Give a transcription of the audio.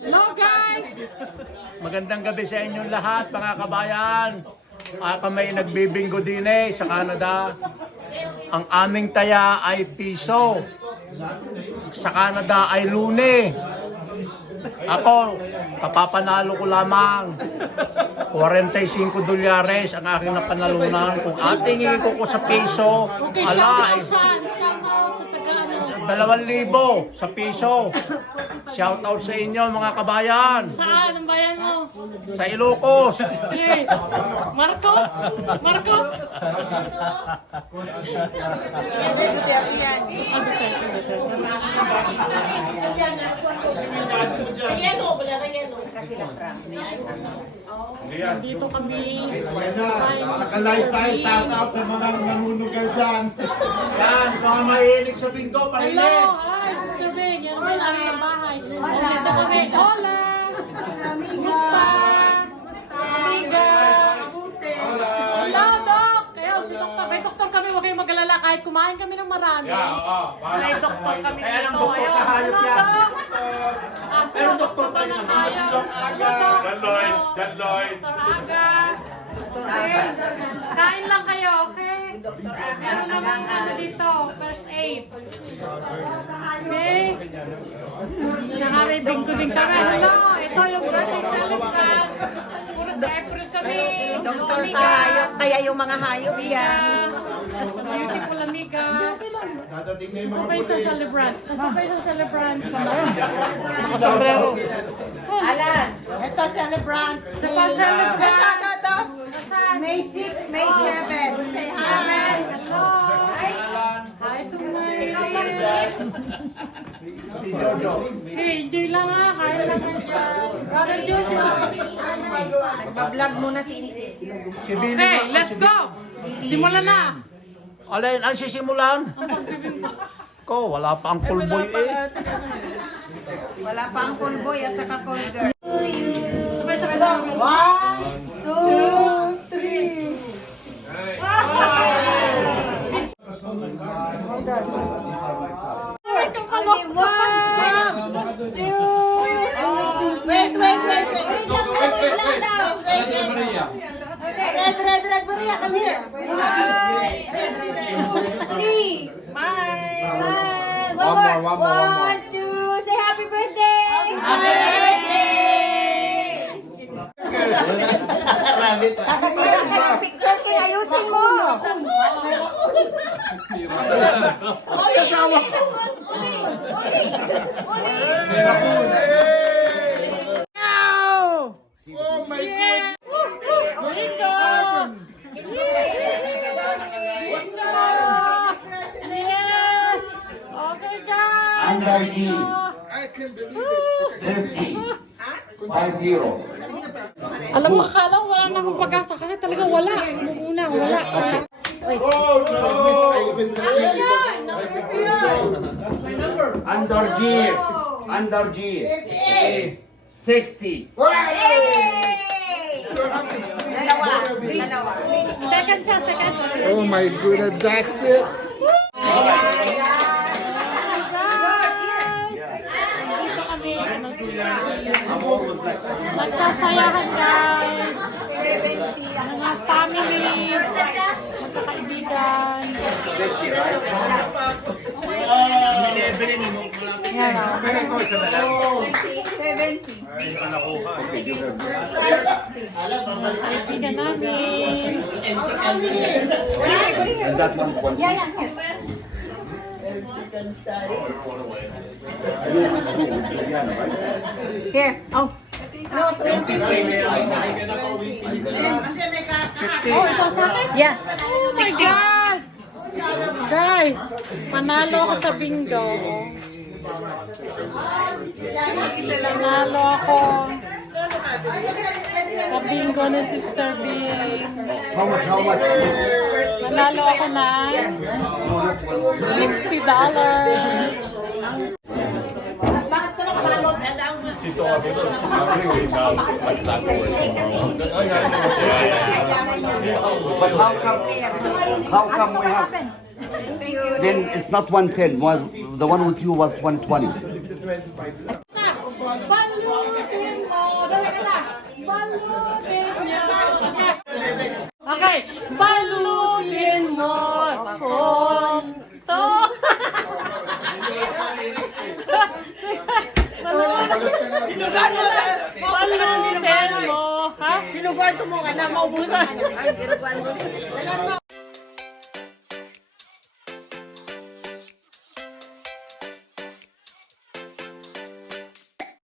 Hello guys! Magandang gabi sa inyong lahat, mga kabayan. Kami nagbibinggo din sa Canada. Ang aming taya ay piso. Sa Canada ay lune. Ako, kapapanalo ko lamang. 45 dolyares ang aking napanalunan. Kung ating ko sa piso, Okay, ala, shout out saan? Shout out sa Tagalog. 2,000 sa piso. Shout out sa inyo, mga kabayan. Saan ang bayan mo? Sa Ilocos. Okay. Marcos? Marcos? Dito kami. Nakalive tayo, shout out sa mga nanunugal dyan. Yan, mga mahilig sa bingo, Hello! parinig. Hi, Sister Bing. Yan naman ang aming bahay. Dito kami. Hola! Kumusta? Amiga! Hello, Doc! Kaya si Doktor. May doktor kami. Huwag kayong mag-alala. Kahit kumain kami ng marami. May doktor kami Kaya dito. ng doktor sa hayop Hello, yan. Doc! Pero doktor pa rin naman. John Lloyd. Dr. Aga. Okay. Kain lang kayo, okay? Meron naman ano dito, first aid. Okay? Saka may bingko-bing kami. Hello, ito yung birthday celebrant. Puro sa April kami. Doktor sa hayop, kaya yung mga hayop yan. Beautiful amiga. Sabay sa celebrant. Sabay sa celebrant. Nakasobrero. Alan, Ito, celebrant. Sa pa-celebrant. Ito. May 6, May 7. Say hi. Hello. Hi, Tumay. Si Jojo. Okay, enjoy lang ha. Kaya lang kayo. Brother Jojo. nagbablog muna si Si Billy. Okay, let's go. Simulan na. Alin, ang sisimulan? Ko, wala pa ang kulboy eh. Wala pa ang callboy at saka call girl. Sabay-sabay lang. 1, 2, 3. Ay, kapalo. Wait. Red, Maria, come here. Smile. One more. 1, 2, say happy birthday! Kakasira ka ng picture, kinayusin mo! Ow! Oh my Yeah! Bingo! Yes! Okay, guys! Under G, I can believe it. 50, 50. Alam mo, akala ko wala namang pag-asa kasi talaga wala. Una, wala. Oh no! I even Under G, under G, 60. Dalawa. Second siya, second. Oh my goodness, that's it. Dito kami, nagkasayahan guys. Mga family, magkakaibigan. Yan o. Kaibigan namin. And that one, 20. Here. Oh. No, 20. Oh, ito sa akin? Yeah. Oh my God! Guys, panalo ako sa bingo. Panalo ako sa bingo ni Sister Bing. How much, how much? Nanalo ako ng $60. Dito ako doon. But how come we have? Then it's not 110. The one with you was 120. Balutin mo. Dali ka na. Balutin niyo. Okay. Balutin mo. Papunto. Balutin mo. Ha? Pinugarto mo ka na, maubusan. Ay, ginuguan mo.